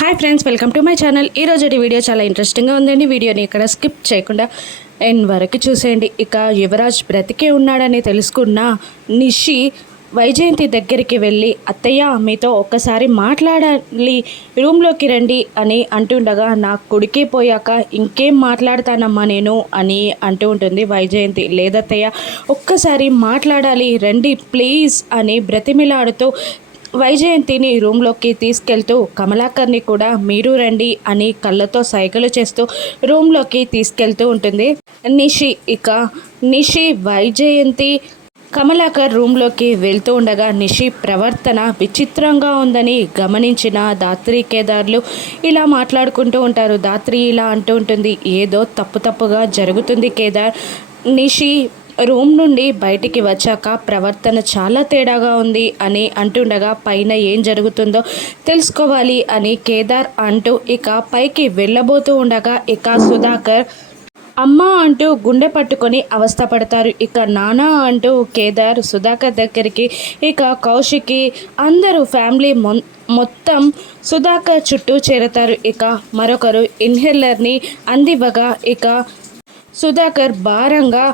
Hi friends welcome to my channel ఈ రోజు video చాలా ఇంట్రెస్టింగ్గా ఉందండి. వీడియోని ఇక్కడ స్కిప్ చేయకుండా ఎండ్ వరకు చూసేయండి. ఇక యువరాజ్ బ్రతికే ఉన్నాడని తెలుసుకున్న నిషి వైజయంతి దగ్గరికి వెళ్ళి అత్తయ్య మీతో ఒక్కసారి మాట్లాడాలి రూమ్లోకి రండి అని అంటుండగా నా కొడుకే పోయాక ఇంకేం మాట్లాడతానమ్మా నేను అని అంటూ ఉంటుంది వైజయంతి. లేదత్తయ్య ఒక్కసారి మాట్లాడాలి రండి ప్లీజ్ అని బ్రతిమిలాడుతూ వైజయంతిని రూమ్లోకి తీసుకెళ్తూ కమలాకర్ని కూడా మీరు రండి అని కళ్ళతో సైగలు చేస్తూ రూమ్లోకి తీసుకెళ్తూ ఉంటుంది. నిషి ఇక నిషి వైజయంతి కమలాకర్ రూమ్లోకి వెళ్తూ ఉండగా నిషి ప్రవర్తన విచిత్రంగా ఉందని గమనించిన దాత్రి కేదార్లు ఇలా మాట్లాడుకుంటూ ఉంటారు. దాత్రి ఇలా అంటూ ఉంటుంది ఏదో తప్పు తప్పుగా జరుగుతుంది కేదార్. నిషి రూమ్ నుండి బయటికి వచ్చాక ప్రవర్తన చాలా తేడాగా ఉంది అని అంటుండగా పైన ఏం జరుగుతుందో తెలుసుకోవాలి అని కేదార్ అంటూ ఇక పైకి వెళ్ళబోతూ ఉండగా ఇక సుధాకర్ అమ్మ అంటూ గుండె పట్టుకొని అవస్థపడతారు ఇక నానా అంటూ కేదార్ సుధాకర్ దగ్గరికి ఇక కౌశికి అందరూ ఫ్యామిలీ మొత్తం సుధాకర్ చుట్టూ చేరతారు. ఇక మరొకరు ఇన్హేలర్ని అందివ్వగా ఇక సుధాకర్ భారంగా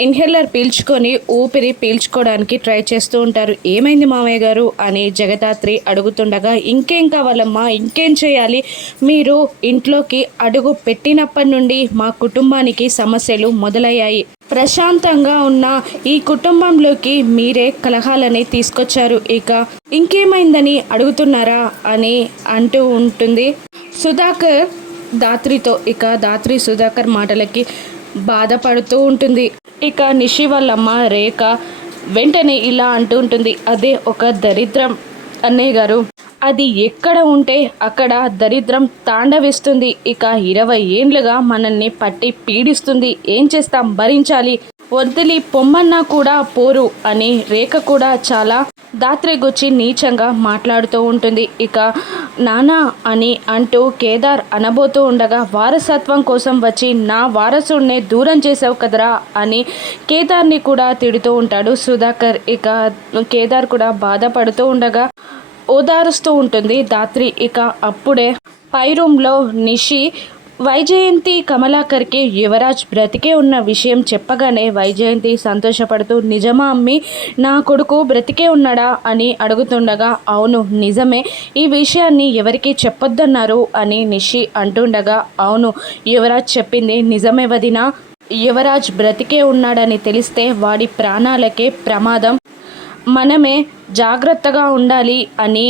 ఇన్హేలర్ పీల్చుకొని ఊపిరి పీల్చుకోవడానికి ట్రై చేస్తూ ఉంటారు. ఏమైంది మామయ్య గారు? అని జగదాత్రి అడుగుతుండగా ఇంకేం కావాలమ్మా? ఇంకేం చేయాలి? మీరు ఇంట్లోకి అడుగు పెట్టినప్పటి నుండి మా కుటుంబానికి సమస్యలు మొదలయ్యాయి. ప్రశాంతంగా ఉన్న ఈ కుటుంబంలోకి మీరే కలహాలని తీసుకొచ్చారు. ఇక ఇంకేమైందని అడుగుతున్నారా? అని అంటూ ఉంటుంది. సుధాకర్ దాత్రితో ఇక దాత్రి సుధాకర్ మాటలకి బాధపడుతూ ఉంటుంది. ఇక నిషి వాళ్ళమ్మ రేఖ వెంటనే ఇలా అంటూ ఉంటుంది. అదే ఒక దరిద్రం అన్నయ్య గారు. అది ఎక్కడ ఉంటే అక్కడ దరిద్రం తాండవిస్తుంది. ఇక ఇరవై ఏండ్లుగా మనల్ని పట్టి పీడిస్తుంది. ఏం చేస్తాం? భరించాలి. వద్దులి పొమ్మన్నా కూడా పోరు అని రేఖ కూడా చాలా దాత్రిగుచ్చి నీచంగా మాట్లాడుతూ ఉంటుంది. ఇక నానా అని అంటూ కేదార్ అనబోతూ ఉండగా వారసత్వం కోసం వచ్చి నా వారసుడినే దూరం చేసావు కదరా అని కేదార్ని కూడా తిడుతూ ఉంటాడు సుధాకర్. ఇక కేదార్ కూడా బాధపడుతూ ఉండగా ఓదారుస్తూ ఉంటుంది దాత్రి. ఇక అప్పుడే పై రూమ్లో నిషి వైజయంతి కమలాకర్కి యువరాజ్ బ్రతికే ఉన్న విషయం చెప్పగానే వైజయంతి సంతోషపడుతూ నిజమా అమ్మి నా కొడుకు బ్రతికే ఉన్నాడా? అని అడుగుతుండగా అవును నిజమే. ఈ విషయాన్ని ఎవరికి చెప్పొద్దన్నారు అని నిషి అంటుండగా అవును యువరాజ్ చెప్పింది నిజమే వదినా. యువరాజ్ బ్రతికే ఉన్నాడని తెలిస్తే వాడి ప్రాణాలకే ప్రమాదం. మనమే జాగ్రత్తగా ఉండాలి అని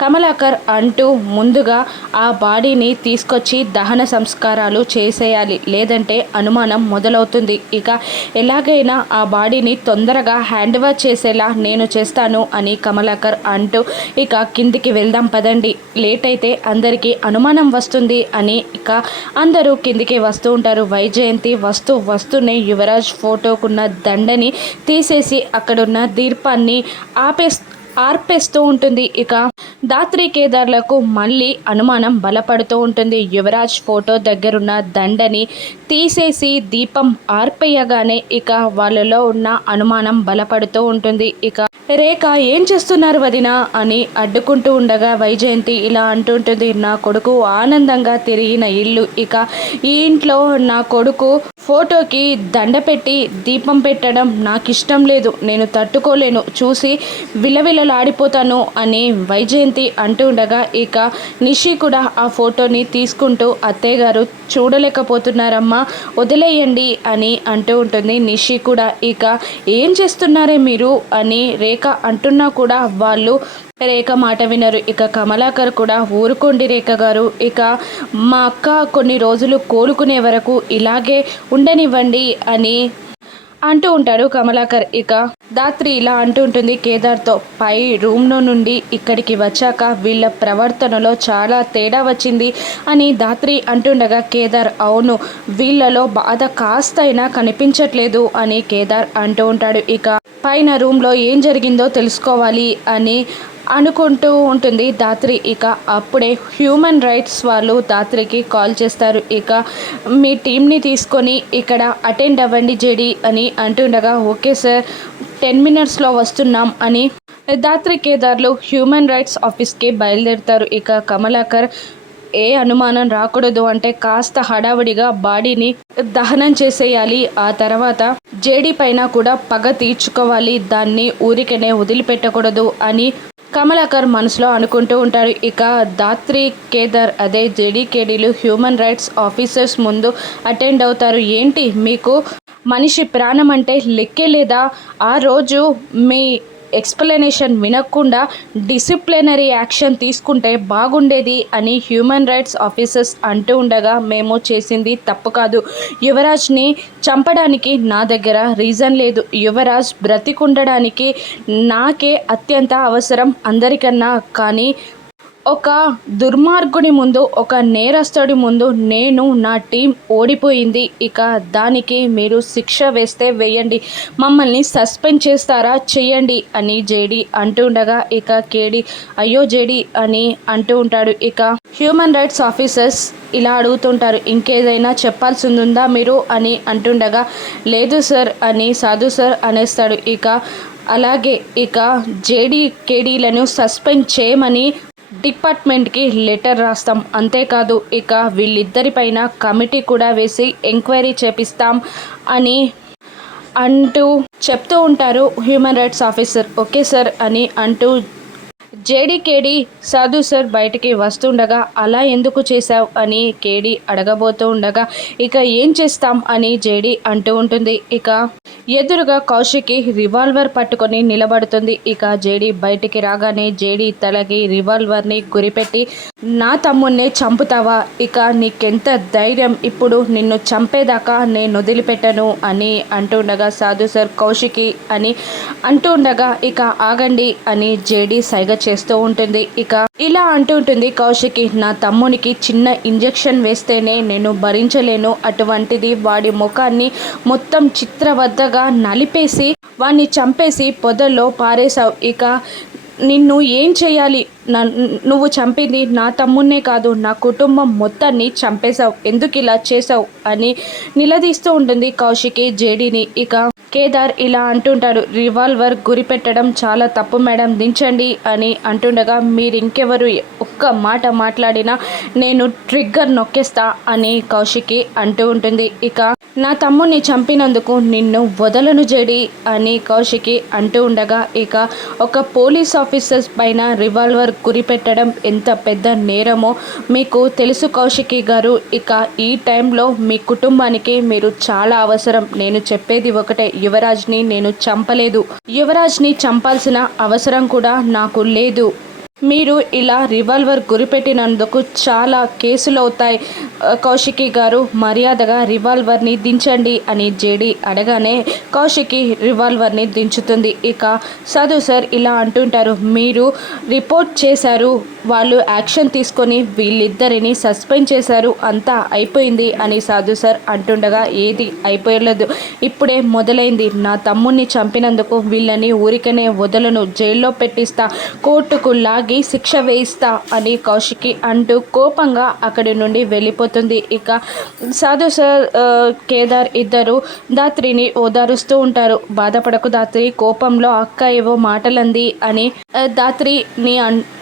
కమలాకర్ అంటూ ముందుగా ఆ బాడీని తీసుకొచ్చి దహన సంస్కారాలు చేసేయాలి. లేదంటే అనుమానం మొదలవుతుంది. ఇక ఎలాగైనా ఆ బాడీని తొందరగా హ్యాండ్ ఓవర్ చేసేలా నేను చేస్తాను అని కమలాకర్ అంటూ ఇక కిందికి వెళ్దాం పదండి. లేట్ అయితే అందరికీ అనుమానం వస్తుంది అని ఇక అందరూ కిందికి వస్తూ ఉంటారు. వైజయంతి వస్తూ వస్తూనే యువరాజ్ ఫోటోకున్న దండని తీసేసి అక్కడున్న దీర్పాన్ని ఆపేస్తూ ఆర్పేస్తూ ఉంటుంది. ఇక దాత్రి కేదార్లకు మళ్ళీ అనుమానం బలపడుతూ ఉంటుంది. యువరాజ్ ఫోటో దగ్గరున్న దండని తీసేసి దీపం ఆర్పేయగానే ఇక వాళ్ళలో ఉన్న అనుమానం బలపడుతూ ఉంటుంది. ఇక రేఖ ఏం చేస్తున్నారు వదిన అని అడ్డుకుంటూ ఉండగా వైజయంతి ఇలా అంటుంటుంది నా కొడుకు ఆనందంగా తిరిగిన ఇల్లు. ఇక ఈ ఇంట్లో నా కొడుకు ఫోటోకి దండ పెట్టి దీపం పెట్టడం నాకు ఇష్టం లేదు. నేను తట్టుకోలేను. చూసి విలవిలలాడిపోతాను అని వైజయంతి అంటూ ఉండగా ఇక నిషి కూడా ఆ ఫోటోని తీసుకుంటూ అత్తయ్య గారు చూడలేకపోతున్నారమ్మా వదిలేయండి అని అంటూ ఉంటుంది నిషి కూడా. ఇక ఏం చేస్తున్నారే మీరు? అని రేఖ అంటున్నా కూడా వాళ్ళు రేఖ మాట వినరు. ఇక కమలాకర్ కూడా ఊరుకోండి రేఖ గారు. ఇక మా అక్క కొన్ని రోజులు కోలుకునే వరకు ఇలాగే ఉండనివ్వండి అని అంటూ ఉంటాడు కమలాకర్. ఇక దాత్రి ఇలా అంటూ ఉంటుంది కేదార్తో పై రూమ్లో నుండి ఇక్కడికి వచ్చాక వీళ్ళ ప్రవర్తనలో చాలా తేడా వచ్చింది అని దాత్రి అంటుండగా కేదార్ అవును వీళ్ళలో బాధ కాస్తైనా కనిపించట్లేదు అని కేదార్ అంటూ ఉంటాడు. ఇక పైన రూమ్లో ఏం జరిగిందో తెలుసుకోవాలి అని అనుకుంటూ ఉంటుంది దాత్రి. ఇక అప్పుడే హ్యూమన్ రైట్స్ వాళ్ళు దాత్రికి కాల్ చేస్తారు. ఇక మీ టీంని తీసుకొని ఇక్కడ అటెండ్ అవ్వండి జేడి అని అంటుండగా ఓకే సార్ టెన్ మినిట్స్లో వస్తున్నాం అని దాత్రి కేదార్లు హ్యూమన్ రైట్స్ ఆఫీస్కి బయలుదేరుతారు. ఇక కమలాకర్ ఏ అనుమానం రాకూడదు అంటే కాస్త హడావుడిగా బాడీని దహనం చేసేయాలి. ఆ తర్వాత జేడీ పైన కూడా పగ తీర్చుకోవాలి. దాన్ని ఊరికనే వదిలిపెట్టకూడదు అని కమలాకర్ మనసులో అనుకుంటూ ఉంటారు ఇక దాత్రి కేదార్ అదే జేడీకేడీలు హ్యూమన్ రైట్స్ ఆఫీసర్స్ ముందు అటెండ్ అవుతారు. ఏంటి మీకు మనిషి ప్రాణం అంటే లెక్కే లేదా? ఆ రోజు మీ ఎక్స్ప్లెనేషన్ వినకుండా డిసిప్లినరీ యాక్షన్ తీసుకుంటే బాగుండేది అని హ్యూమన్ రైట్స్ ఆఫీసర్స్ అంటూ ఉండగా మేము చేసింది తప్పు కాదు. యువరాజ్ని చంపడానికి నా దగ్గర రీజన్ లేదు. యువరాజ్ బ్రతికుండడానికి నాకే అత్యంత అవసరం అందరికన్నా కానీ ఒక దుర్మార్గుడి ముందు ఒక నేరస్తుడి ముందు నేను నా టీం ఓడిపోయింది. ఇక దానికి మీరు శిక్ష వేస్తే వేయండి. మమ్మల్ని సస్పెండ్ చేస్తారా? చేయండి అని జేడి అంటుండగా ఇక కేడి అయ్యో జేడి అని అంటూ ఉంటాడు. ఇక హ్యూమన్ రైట్స్ ఆఫీసర్స్ ఇలా అడుగుతుంటారు ఇంకేదైనా చెప్పాల్సి ఉందా మీరు? అని అంటుండగా లేదు సార్ అని సాధు సార్ అనేస్తాడు. ఇక అలాగే ఇక జేడీ కేడీలను సస్పెండ్ చేయమని డిపార్ట్మెంట్కి లెటర్ రాస్తాం. అంతేకాదు ఇక వీళ్ళిద్దరిపైన కమిటీ కూడా వేసి ఎంక్వైరీ చేపిస్తాం అని అంటూ చెప్తూ ఉంటారు human rights officer. Okay sir అని అంటూ జేడీకేడి సాధు సార్ బయటికి వస్తుండగా అలా ఎందుకు చేశావు? అని కేడి అడగబోతూ ఉండగా ఇక ఏం చేస్తాం? అని జేడీ అంటూ ఉంటుంది. ఇక ఎదురుగా కౌశికి రివాల్వర్ పట్టుకొని నిలబడుతుంది. ఇక జేడి బయటికి రాగానే జేడి తలకి రివాల్వర్ని గురిపెట్టి నా తమ్ముణ్ణి చంపుతావా? ఇక నీకెంత ధైర్యం? ఇప్పుడు నిన్ను చంపేదాకా నేను వదిలిపెట్టను అని అంటుండగా సాధు సార్ కౌశికి అని అంటుండగా ఇక ఆగండి అని జేడీ సైగ చేస్తూ ఉంటుంది. ఇక ఇలా అంటుంటుంది కౌశికి నా తమ్మునికి చిన్న ఇంజెక్షన్ వేస్తేనే నేను భరించలేను. అటువంటిది వాడి ముఖాన్ని మొత్తం చిత్రవద్దగా నలిపేసి వాడిని చంపేసి పొదల్లో పారేశావు. ఇక నిన్ను ఏం చేయాలి? నువ్వు చంపింది నా తమ్మున్నే కాదు నా కుటుంబం మొత్తాన్ని చంపేశావు. ఎందుకు ఇలా చేసావు అని నిలదీస్తూ ఉంటుంది కౌశికి జేడీని. ఇక కేదార్ ఇలా అంటుంటాడు రివాల్వర్ గురి పెట్టడం చాలా తప్పు మేడం దించండి అని అంటుండగా మీరు ఇంకెవరు? ఒక్క మాట మాట్లాడినా నేను ట్రిగ్గర్ నొక్కేస్తా అని కౌశికి అంటూ ఉంటుంది. ఇక నా తమ్ముని చంపినందుకు నిన్ను వదలను జడి అని కౌశికి అంటూ ఉండగా ఇక ఒక పోలీస్ ఆఫీసర్స్ పైన రివాల్వర్ గురిపెట్టడం ఎంత పెద్ద నేరమో మీకు తెలుసు కౌశికి గారు. ఇక ఈ టైంలో మీ కుటుంబానికి మీరు చాలా అవసరం. నేను చెప్పేది ఒకటే యువరాజ్ని నేను చంపలేదు. యువరాజ్ని చంపాల్సిన అవసరం కూడా నాకు లేదు. మీరు ఇలా రివాల్వర్ గురిపెట్టినందుకు చాలా కేసులు అవుతాయి కౌశికి గారు మర్యాదగా రివాల్వర్ని దించండి అని జేడి అడగానే కౌశికి రివాల్వర్ని దించుతుంది. ఇక సదు సార్ ఇలా అంటుంటారు మీరు రిపోర్ట్ చేశారు వాళ్ళు యాక్షన్ తీసుకొని వీళ్ళిద్దరిని సస్పెండ్ చేశారు అంతా అయిపోయింది అని సాధు సార్ అంటుండగా ఏది అయిపోయలేదు. ఇప్పుడే మొదలైంది. నా తమ్ముణ్ణి చంపినందుకు వీళ్ళని ఊరికనే వదలను జైల్లో పెట్టిస్తా కోర్టుకు లాగి శిక్ష వేయిస్తా అని కౌశికి అంటూ కోపంగా అక్కడి నుండి వెళ్ళిపోతుంది. ఇక సాధు సార్ కేదార్ ఇద్దరు దాత్రిని ఓదారుస్తూ ఉంటారు. బాధపడకు దాత్రి కోపంలో అక్క ఏవో మాటలంది అని దాత్రిని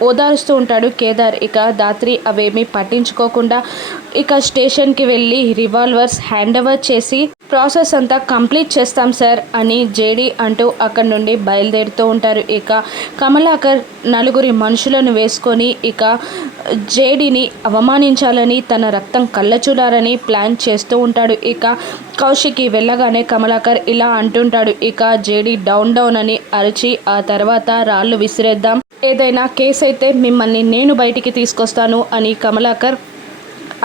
ఓదారుస్తూ ఉంటాడు. కేదార్ ఇక దాత్రి అవేమీ పట్టించుకోకుండా ఇక స్టేషన్కి వెళ్ళి రివాల్వర్స్ హ్యాండ్ ఓవర్ చేసి ప్రాసెస్ అంతా కంప్లీట్ చేస్తాం సార్ అని జేడి అంటూ అక్కడి నుండి బయలుదేరుతూ ఉంటారు. ఇక కమలాకర్ నలుగురి మనుషులను వేసుకొని ఇక జేడీని అవమానించాలని తన రక్తం కళ్ళచూడాలని ప్లాన్ చేస్తూ ఉంటాడు. ఇక కౌశికి వెళ్ళగానే కమలాకర్ ఇలా అంటుంటాడు ఇక జేడీ డౌన్ డౌన్ అని అరిచి ఆ తర్వాత రాళ్ళు విసిరేద్దాం. ఏదైనా కేసు అయితే మిమ్మల్ని నేను బయటికి తీసుకొస్తాను అని కమలాకర్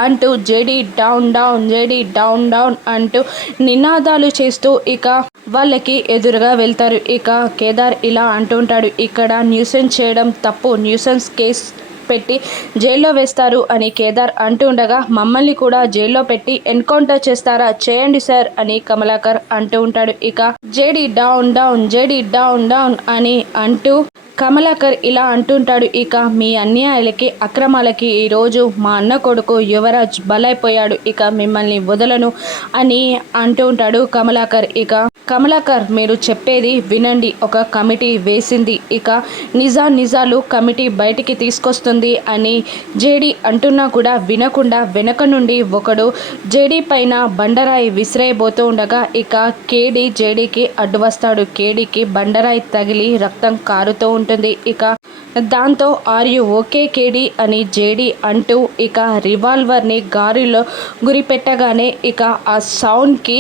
అంటూ JD down down JD down down అంటూ నినాదాలు చేస్తూ ఇక వాళ్ళకి ఎదురుగా వెళ్తారు. ఇక కేదార్ ఇలా అంటుంటాడు ఇక్కడ న్యూసెన్స్ చేయడం తప్పు. న్యూసెన్స్ కేస్ పెట్టి జైల్లో వేస్తారు అని కేదార్ అంటుండగా మమ్మల్ని కూడా జైల్లో పెట్టి ఎన్కౌంటర్ చేస్తారా? చేయండి సార్ అని కమలాకర్ అంటూ ఉంటాడు. ఇక JD down down JD down down అని అంటూ కమలాకర్ ఇలా అంటుంటాడు ఇక మీ అన్యాయాలకి అక్రమాలకి ఈరోజు మా అన్న కొడుకు యువరాజ్ బలైపోయాడు ఇక మిమ్మల్ని వదలను అని అంటూ ఉంటాడు కమలాకర్. ఇక కమలాకర్ మీరు చెప్పేది వినండి ఒక కమిటీ వేసింది ఇక నిజా నిజాలు కమిటీ బయటికి తీసుకొస్తుంది అని జేడి అంటున్నా కూడా వినకుండా వెనక నుండి ఒకడు జేడి పైన బండరాయి విసిరేయబోతూ ఉండగా ఇక కేడి జేడీకి అడ్డు వస్తాడు కేడీకి బండరాయి తగిలి రక్తం కారుతూ ఉంటుంది. ఇక దాంతో ఆర్ యు ఓకే కేడి అని జేడి అంటూ ఇక రివాల్వర్ని గారిలో గురిపెట్టగానే ఇక ఆ సౌండ్కి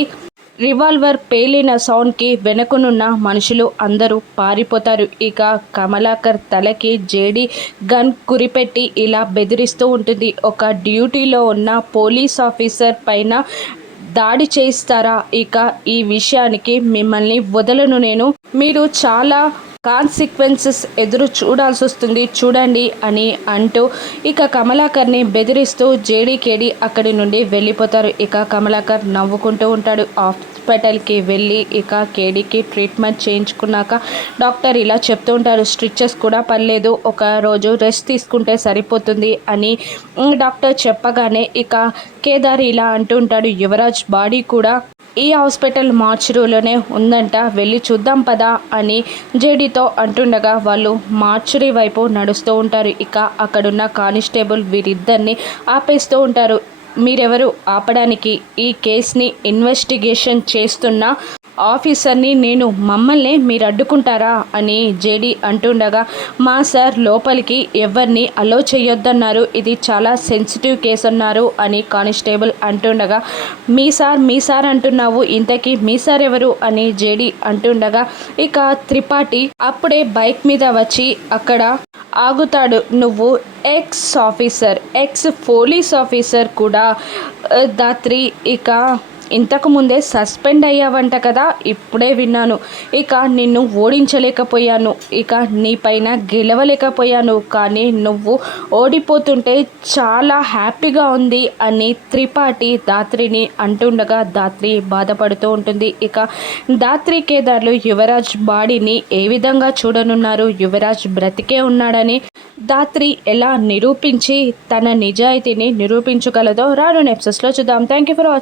రివాల్వర్ పేలిన సౌండ్కి వెనుకనున్న మనుషులు అందరూ పారిపోతారు. ఇక కమలాకర్ తలకి జేడి గన్ గురిపెట్టి ఇలా బెదిరిస్తూ ఉంటుంది. ఒక డ్యూటీలో ఉన్న పోలీస్ ఆఫీసర్ పైన దాడి చేయిస్తారా? ఇక ఈ విషయానికి మిమ్మల్ని వదలను నేను. మీరు చాలా కాన్సిక్వెన్సెస్ ఎదురు చూడాల్సి వస్తుంది. చూడండి అని అంటూ ఇక కమలాకర్ని బెదిరిస్తూ జేడీకేడి అక్కడి నుండి వెళ్ళిపోతారు. ఇక కమలాకర్ నవ్వుకుంటూ ఉంటాడు. హాస్పిటల్కి వెళ్ళి ఇక కేడీకి ట్రీట్మెంట్ చేయించుకున్నాక డాక్టర్ ఇలా చెప్తూ ఉంటారు స్టిచెస్ కూడా పర్లేదు ఒక రోజు రెస్ట్ తీసుకుంటే సరిపోతుంది అని డాక్టర్ చెప్పగానే ఇక కేదార్ ఇలా అంటూ ఉంటాడు యువరాజ్ బాడీ కూడా ఈ హాస్పిటల్ మార్చురీలోనే ఉందంట. వెళ్ళి చూద్దాం పదా అని జేడీతో అంటుండగా వాళ్ళు మార్చురీ వైపు నడుస్తూ ఉంటారు. ఇక అక్కడున్న కానిస్టేబుల్ వీరిద్దరిని ఆపేస్తూ ఉంటారు. మీరెవరు? ఆపడానికి ఈ కేసుని ఇన్వెస్టిగేషన్ చేస్తున్న ఆఫీసర్ని నేను మమ్మల్ని మీరు అడ్డుకుంటారా అని జేడి అంటుండగా మా సార్ లోపలికి ఎవరిని అలో చేయొద్దన్నారు. ఇది చాలా సెన్సిటివ్ కేసు అన్నారు అని కానిస్టేబుల్ అంటుండగా మీ సార్ మీ సార్ అంటున్నావు ఇంతకీ మీ సార్ ఎవరు అని జేడి అంటుండగా ఇక త్రిపాఠి అప్పుడే బైక్ మీద వచ్చి అక్కడ ఆగుతాడు. నువ్వు ex officer ex police officer కూడా దాత్రి ఇక ఇంతకు ముందే సస్పెండ్ అయ్యావంట కదా ఇప్పుడే విన్నాను. ఇక నిన్ను ఓడించలేకపోయాను. ఇక నీ పైన గెలవలేకపోయాను. కానీ నువ్వు ఓడిపోతుంటే చాలా హ్యాపీగా ఉంది అని త్రిపాఠి దాత్రిని అంటుండగా దాత్రి బాధపడుతూ ఉంటుంది. ఇక దాత్రి కేదార్లు యువరాజ్ బాడీని ఏ విధంగా చూడనున్నారు? యువరాజ్ బ్రతికే ఉన్నాడని దాత్రి ఎలా నిరూపించి తన నిజాయితీని నిరూపించగలదో రాను నెప్సెస్లో చూద్దాం. Thank you for watching